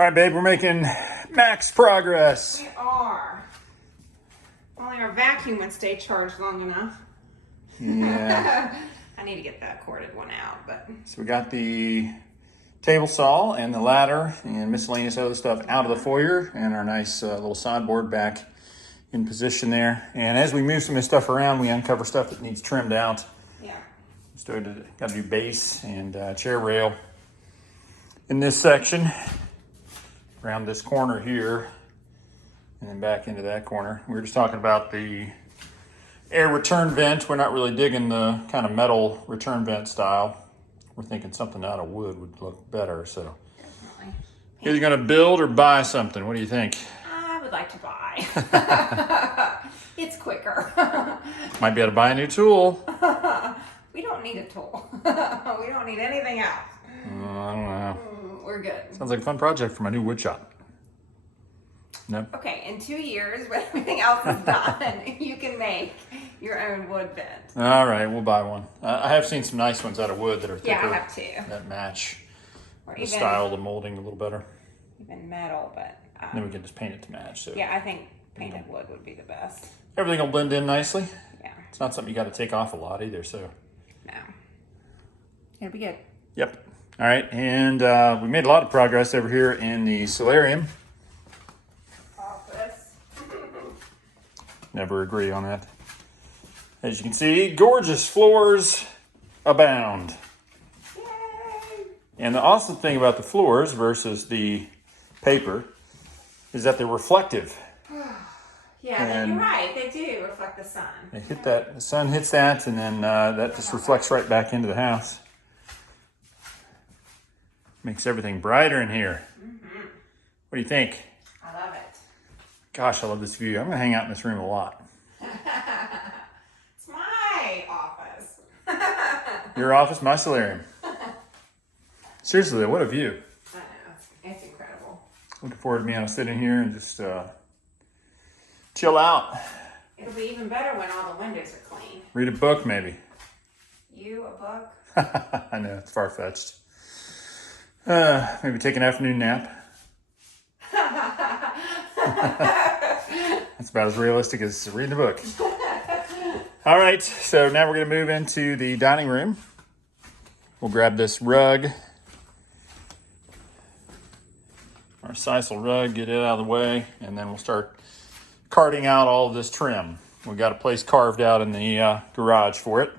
All right, babe, we're making max progress. We are. Only our vacuum would stay charged long enough. Yeah. I need to get that corded one out, but. So we got the table saw and the ladder and miscellaneous other stuff out of the foyer, and our nice little sideboard back in position there. And as we move some of this stuff around, we uncover stuff that needs trimmed out. Yeah. Started, got a new base and chair rail in this section, around this corner here, and then back into that corner. We were just talking about the air return vent. We're not really digging the kind of metal return vent style. We're thinking something out of wood would look better. So Definitely. either gonna build or buy something. What do you think? I would like to buy. It's quicker. Might be able to buy a new tool. We don't need a tool. We don't need anything else. I don't know. We're good. Sounds like a fun project for my new wood shop. No? Okay, in 2 years, when everything else is done, you can make your own wood vent. All right, we'll buy one. I have seen some nice ones out of wood that are thicker. Yeah, I have too. That match Or the even, style, the molding a little better. even metal, but Then we can just paint it to match. So yeah, I think painted wood would be the best. everything will blend in nicely. Yeah, It's not something you got to take off a lot either. So no. It'll be good. yep. All right, and we made a lot of progress over here in the solarium. Office. Never agree on that. As you can see, gorgeous floors abound. Yay! And the awesome thing about the floors versus the paper is that they're reflective. Yeah, And- you're right. They do reflect the sun. They hit that, the sun hits that, and then that just reflects right back into the house. Makes everything brighter in here. Mm-hmm. What do you think? I love it. Gosh, I love this view. I'm gonna hang out in this room a lot. It's my office. Your office, my solarium. Seriously though, what a view. I know. It's incredible. Looking forward to being able to sit in here and just chill out. It'll be even better when all the windows are clean. Read a book, maybe. You, a book? I know, it's far-fetched. Maybe take an afternoon nap. That's about as realistic as reading a book. All right, so now we're going to move into the dining room. We'll grab this rug, our sisal rug, get it out of the way, and then we'll start carting out all of this trim. We've got a place carved out in the garage for it.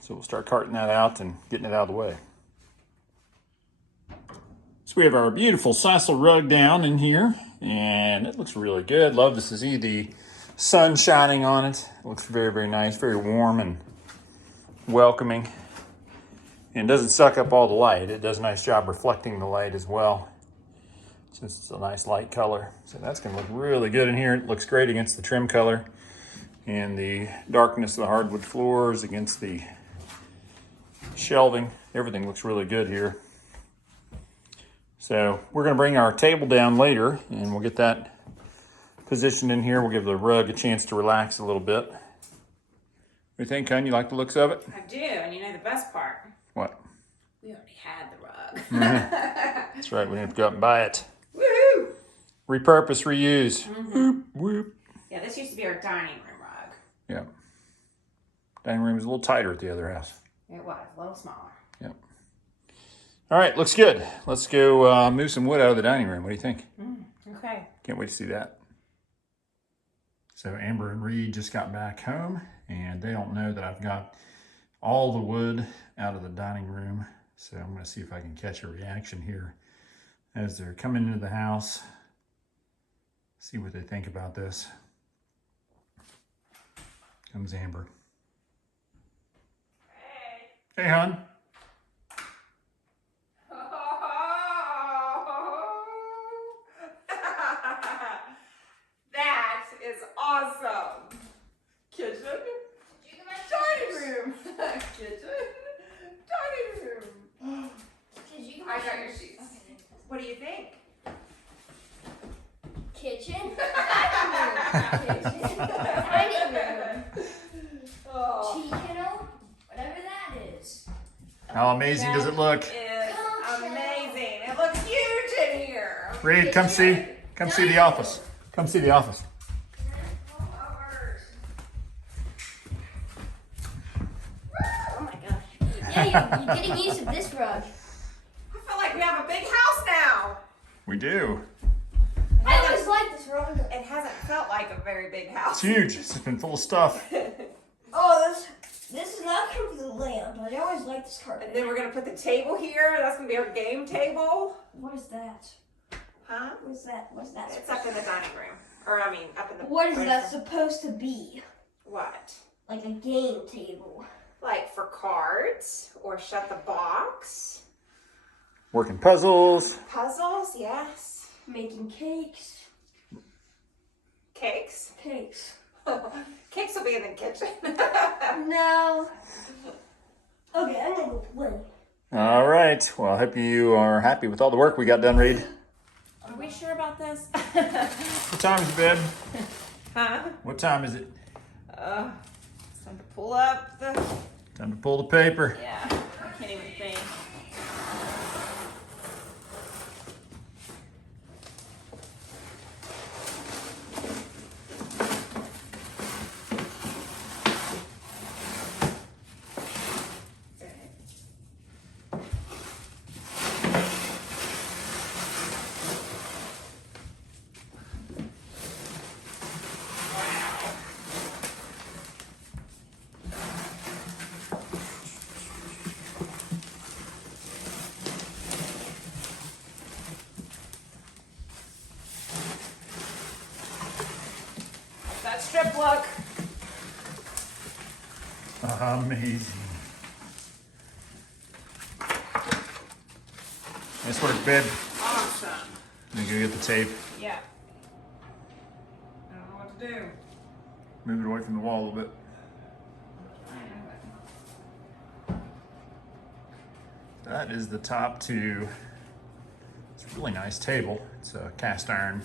So we'll start carting that out and getting it out of the way. So we have our beautiful sisal rug down in here, and it looks really good. Love to see the sun shining on it. It looks very, very nice, very warm and welcoming. And it doesn't suck up all the light. It does a nice job reflecting the light as well. Since it's a nice light color. So that's gonna look really good in here. It looks great against the trim color and the darkness of the hardwood floors against the shelving. Everything looks really good here. So we're gonna bring our table down later and we'll get that positioned in here. We'll give the rug a chance to relax a little bit. What do you think, hon? You like the looks of it? I do, and you know the best part? What? We already had the rug. That's right, we didn't have to go out and buy it. Woohoo! Repurpose, reuse. Whoop, whoop. Yeah, this used to be our dining room rug. Yeah. Dining room is a little tighter at the other house. It was a little smaller. Yep. All right, looks good. Let's go move some wood out of the dining room. What do you think? Okay. Can't wait to see that. So Amber and Reed just got back home, and they don't know that I've got all the wood out of the dining room. So I'm going to see if I can catch a reaction here as they're coming into the house. See what they think about this. Comes Amber. Hey. Hey, hon. That is awesome. Kitchen, dining room. Kitchen, dining room. I got your sheets. Okay. What do you think? Kitchen, dining room, kitchen, dining room, Oh, tea kettle, whatever that is. How amazing does it look? That is amazing. It looks huge in here. Reed, come see the office. Come see the office. Oh my gosh. Yeah, you're getting used to this rug. I feel like we have a big house now. We do. I always liked this rug. It hasn't felt like a very big house. It's huge. It's been full of stuff. Oh, this is not coming from the lamp, but I always liked this carpet. And then we're gonna put the table here. That's gonna be our game table. What is that? Huh? What is that? What's that? It's up in the dining room. Or I mean, up in the. What is that supposed to be? What? Like a game table. Like for cards or shut the box. Working puzzles. Puzzles, yes. Making cakes. Cakes. Cakes. Cakes will be in the kitchen. No. Okay, I'm gonna go play. All right. Well, I hope you are happy with all the work we got done, Reed. Are we sure about this? What time is it, babe? Huh? What time is it? It's time to pull up the. Time to pull the paper. Yeah, I can't even think. That strip look. Amazing. Nice work, babe. Awesome. You go get the tape. Yeah. I don't know what to do. Move it away from the wall a little bit. That is the top to. It's a really nice table. It's a cast iron.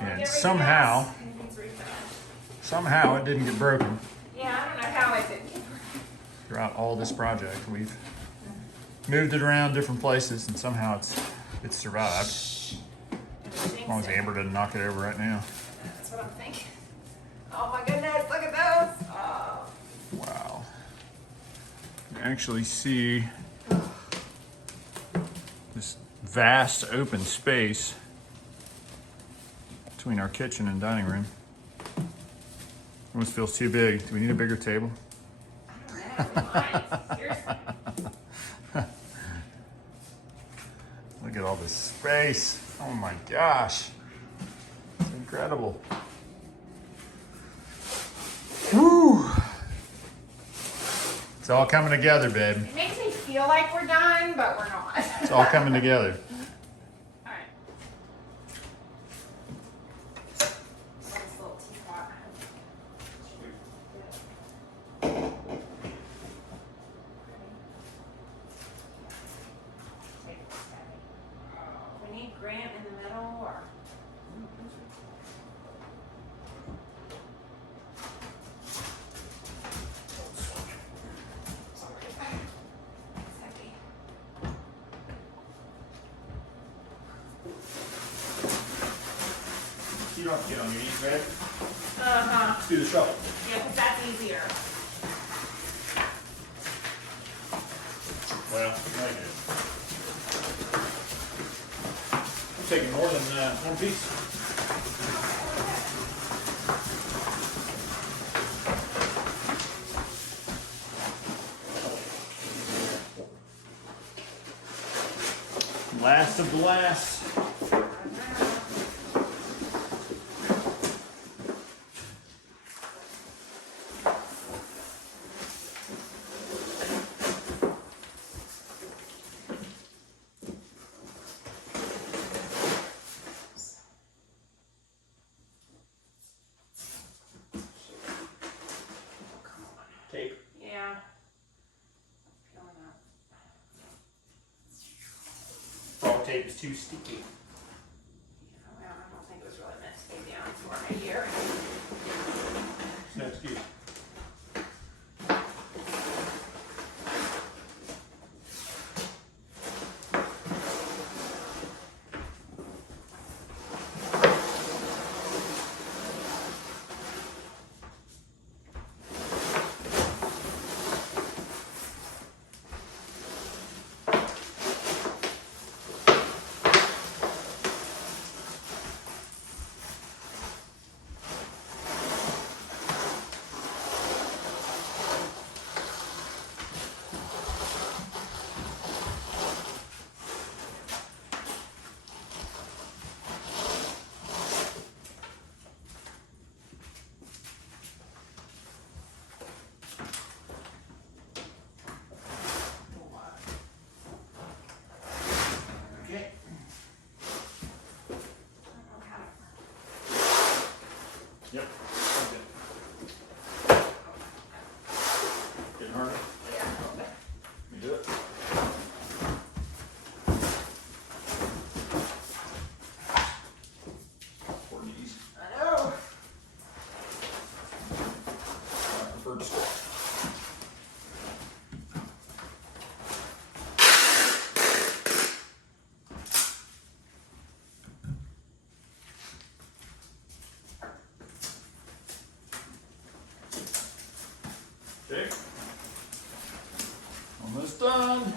And somehow it didn't get broken Yeah, I don't know how it did. throughout all this project. We've moved it around different places and somehow it's survived. As long as Amber doesn't knock it over right now. That's what I'm thinking. Oh my goodness, look at those. Oh. Wow. You can actually see this vast open space between our kitchen and dining room. Almost feels too big. Do we need a bigger table? Seriously. Look at all this space. Oh my gosh. It's incredible. Whew. It's all coming together, babe. It makes me feel like we're done, but we're not. It's all coming together. All right. This little teapot. We need Grant in the middle, or You don't have to get on your knees, babe. uh-huh. Do the shuffle. Yeah, because that's easier. Well, I do. I'm taking more than one piece. Last of the last. Tape. Yeah. Peeling up. Frog tape is too sticky. Well, I don't think it was really meant to be down for right here. No excuse. Yep. Getting harder? Yeah, a little bit. Let me do it. Poor knees. I know. I prefer to squat. Okay. Almost done.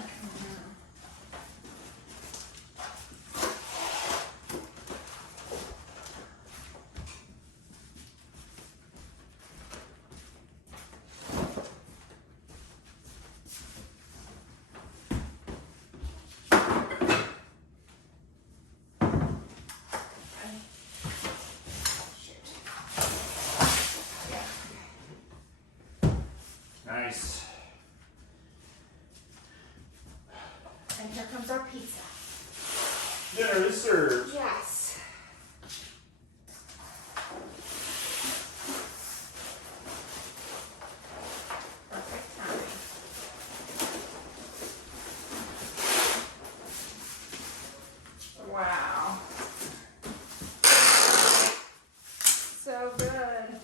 Nice. And here comes our pizza. Dinner is served. Yes. Perfect timing. Wow. So good.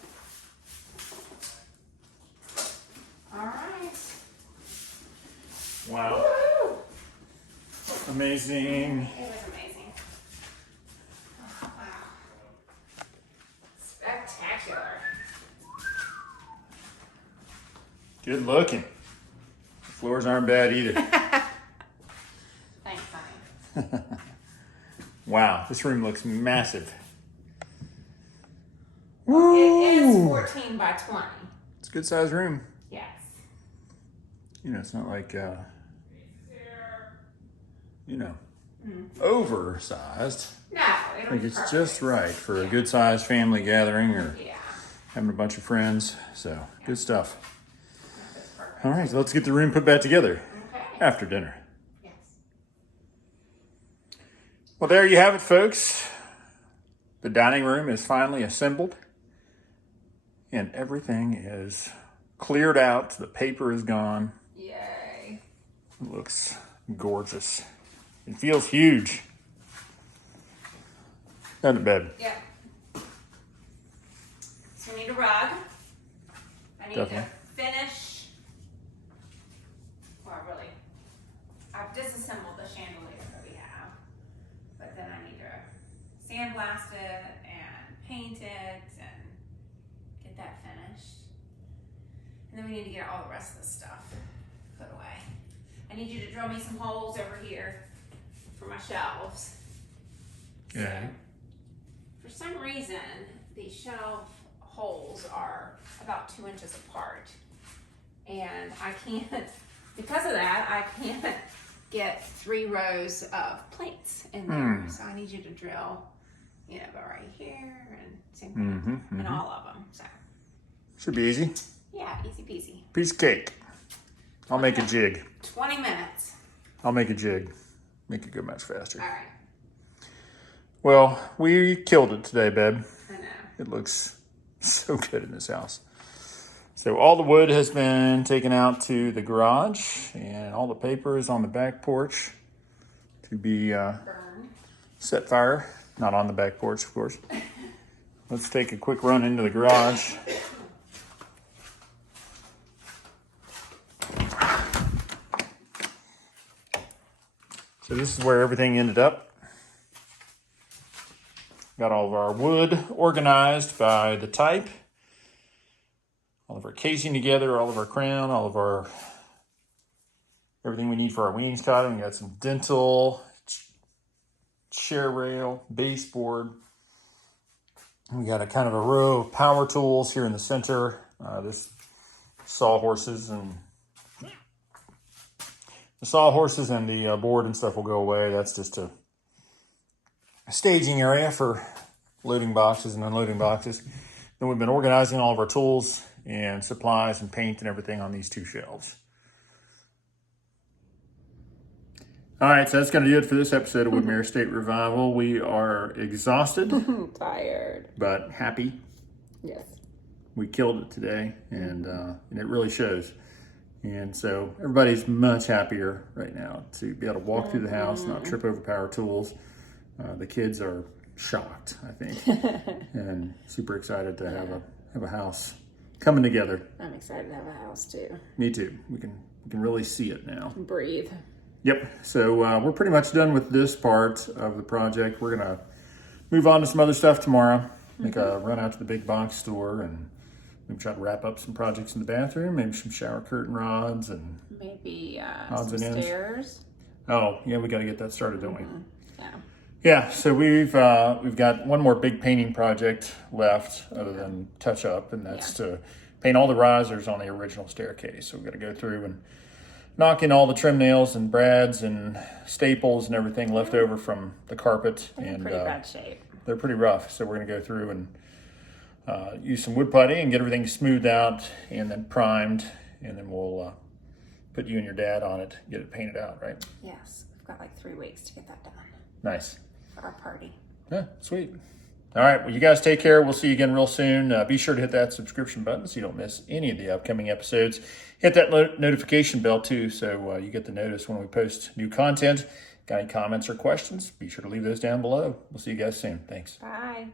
All right. Wow. Woo! Amazing. It was amazing. Oh, wow. Spectacular. Good looking. The floors aren't bad either. Thanks, honey. Wow, this room looks massive. It is Woo! 14 by 20. It's a good sized room. Yes. You know, it's not like, oversized. No, I it'll think be it's perfect. just right for a good sized family gathering or Yeah. having a bunch of friends. So, good stuff. That's perfect. All right, so let's get the room put back together Okay. after dinner. Yes. Well, there you have it, folks. The dining room is finally assembled and everything is cleared out. The paper is gone. Yay. It looks gorgeous. It feels huge. Doesn't it, babe? Yep. So we need a rug. I need Definitely. to finish. Well, really, I've disassembled the chandelier that we have, but then I need to sandblast it and paint it and get that finished. And then we need to get all the rest of the stuff put away. I need you to drill me some holes over here for my shelves. Yeah. So, for some reason, these shelf holes are about 2 inches apart. And I can't, because of that, I can't get 3 rows of plates in there. So I need you to drill, go right here and same thing, and all of them. So Should be easy. yeah, easy peasy. Piece of cake. I'll make a jig. 20 minutes. I'll make a jig. Make it go much faster. All right. Well, we killed it today, babe. I know. It looks so good in this house. So all the wood has been taken out to the garage and all the paper is on the back porch to be Burn. set fire. Not on the back porch, of course. Let's take a quick run into the garage. So this is where everything ended up. Got all of our wood organized by the type. All of our casing together, all of our crown, all of our everything we need for our wainscoting. We got some dental, chair rail, baseboard. We got a kind of a row of power tools here in the center. There's sawhorses and the board and stuff will go away. That's just a staging area for loading boxes and unloading boxes. Then we've been organizing all of our tools and supplies and paint and everything on these 2 shelves. All right, so that's going to do it for this episode of Woodmere State Revival. We are exhausted, Tired. but happy Yes. We killed it today, and it really shows. And so everybody's much happier right now to be able to walk through the house, not trip over power tools. The kids are shocked, I think, and super excited to have a house coming together. I'm excited to have a house too. Me too. We can really see it now. Breathe. Yep. So we're pretty much done with this part of the project. We're gonna move on to some other stuff tomorrow. Make a run out to the big box store and maybe try to wrap up some projects in the bathroom. Maybe some shower curtain rods and maybe odds some and ends. stairs. Oh yeah, we got to get that started, don't we? Yeah. Yeah. So we've got one more big painting project left, other than touch up, and that's to paint all the risers on the original staircase. So we've got to go through and knock in all the trim nails and brads and staples and everything left over from the carpet. They're in and pretty bad shape. they're pretty rough. So we're going to go through and use some wood putty and get everything smoothed out and then primed, and then we'll put you and your dad on it, get it painted out, right? Yes. We've got like 3 weeks to get that done Nice. for our party. Yeah, sweet. All right, well, you guys take care. We'll see you again real soon. Be sure to hit that subscription button so you don't miss any of the upcoming episodes. Hit that notification bell too, so you get the notice when we post new content. Got any comments or questions? Be sure to leave those down below. We'll see you guys soon. Thanks. Bye.